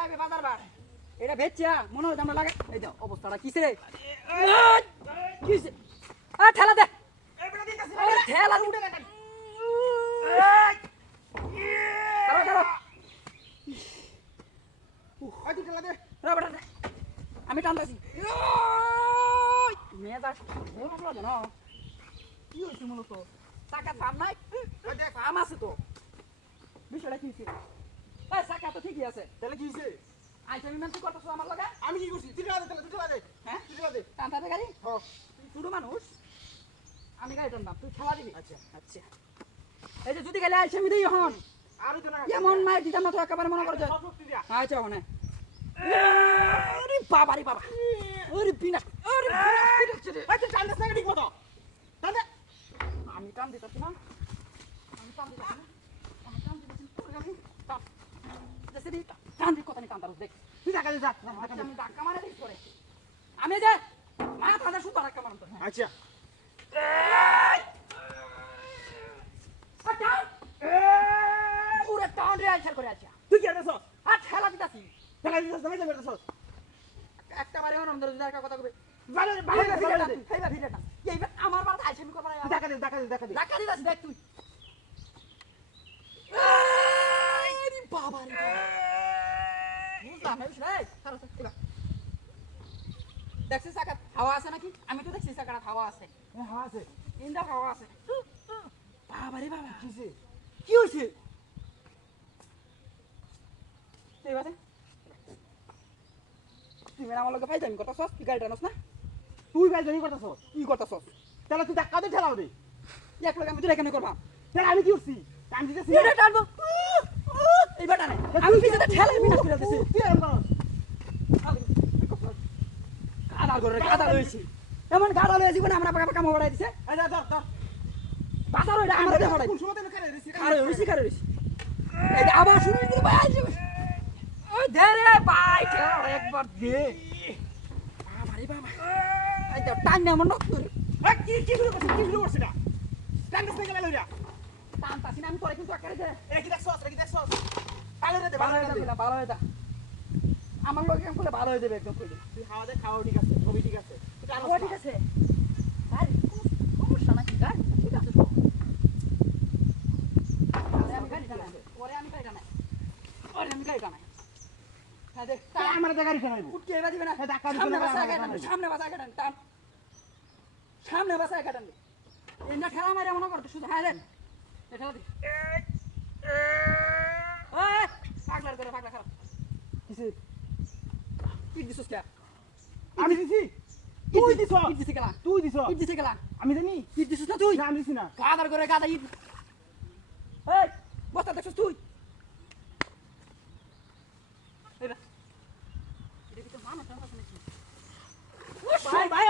যাবে বাজার বার এটা বেচ্চা মনে হয় আমরা লাগে এই দাও অবস্থাটা কিসে কিসে ঠেলা দে ঠেলা উঠে গেল আমি টানতেছি মেয়েটা জানো কি হয়েছে মূলত টাকা ফার্ম নাই ফার্ম আছে তো বিষয়টা কি হয়েছে টাকা তো ঠিকই আছে তাহলে কি হইছে আইসা আমি মেনশন করতেছো আমার লগে আমি কি করছি তুই টাকা দে তাহলে তুই টাকা দে হ্যাঁ তুই টাকা দে টানতে গাড়ি হ্যাঁ তুই ছোট মানুষ আমি গাড়ি টানতাম তুই খেলা দিবি আচ্ছা আচ্ছা এই যে যদি গেলে আইসা আমি দিই হন আরো তো না এমন মাই দিতাম না তো একেবারে মনে করছে সব শক্তি দিয়া আচ্ছা হনে আরে বাবা রে বাবা ওরে বিনা আরে আচ্ছা টান দে না ঠিক মতো টান দে আমি টান দিতাছি না আমি টান দিতাছি না আমি টান দিতাছি আমি টান দেশে দি টান দি কথা নি টান দেখ তুই টাকা দে যা আমি ধাক্কা মারে দিই করে আমি যে মা ফাদা সুতা ধাক্কা মারতো আচ্ছা পুরো টাউন রে আইসার করে আচ্ছা তুই কি আছিস আর ঠেলা দিতাছি টাকা দিছিস না যাবে একটা বারে ওর আমাদের একটা কথা কবে ভালো ভালো ভালো দে খাইবা ভিড়টা এইবার আমার বাড়িতে আইসা আমি কথা টাকা দে টাকা দে টাকা দে ধাক্কা দিতাছি দেখ তুই আরে বাবা রে বুঝলাম না রে খারাপ এবার দেখছিস সাকাত হাওয়া আছে নাকি আমি তো দেখছি সাকাত হাওয়া আছে হ্যাঁ আছে ইন্দা হাওয়া আছে বাবা রে বাবা কিছে কি হইছে এই বাতে তুই মেরা আমার লগে ফাইজামি করতাছস তুই গাড়ি টানস না তুই ভাই জানি করতেছ কি করতাছস তাহলে তুই টাকা দে ঠেলাও দে এক লগে আমি তুই কেন করবা তাহলে আমি কি করছি টান দিতেছি এটা টানবো এইবার টানে আমি পিছনে ঠেলাই বিনা করে দিছি তুই এরকম করস গাদা করে গাদা লইছি এমন গাদা লইছি জীবনে আমরা পাকা কাম বাড়াই দিছে আচ্ছা ধর বাজার ওইটা আমরা দেখ বাড়াই কোন সময় তেল খারে রে খারে হইছি এই যে আবার শুরু হইছে ভাই আইছে ওই দে রে ভাই ঠেলা একবার দে বাবা রে বাবা এই তো টান না মন নক কি শুরু করছিস না টান দিস না গেল রে টান তাসিনা আমি তোরে কিন্তু আকারে দে এ কি দেখছস ভালো রে দে ভালো হয়ে যাবে ভালো হয়ে যা আমার লোক কেমন করলে ভালো হয়ে যাবে একদম করলে তুই খাওয়া দে খাওয়া ঠিক আছে সবই ঠিক আছে তুই টান ঠিক আছে আরে সমস্যা নাকি গাড়ি ঠিক আছে তো আমি গাড়ি টানাই ওরে আমি গাড়ি টানাই হ্যাঁ দেখ আমার গাড়ি চালাইবো উঠকে এবার দিবে না এ ধাক্কা দিবে সামনে না, বাসা আমার কাটান গাড়ি। সামনে বাসা কাটান টান সামনে বাসা কাটান এন্ডা খেলা মারে মনে করতে শুধু হ্যাঁ দেন খেলা দি ওই পাগলার করে পাগলা খারাপ কিসে পিট দিছস কে আমি দিছি তুই দিছ পিট দিছিস কেলা তুই দিছ পিট দিছিস কেলা আমি জানি পিট দিছিস না তুই না আমি দিছি না গাদার করে গাদা ইট এই বস্তা দেখছস তুই এটা কি তো মানুষ না শুনেছিস ভাই ভাই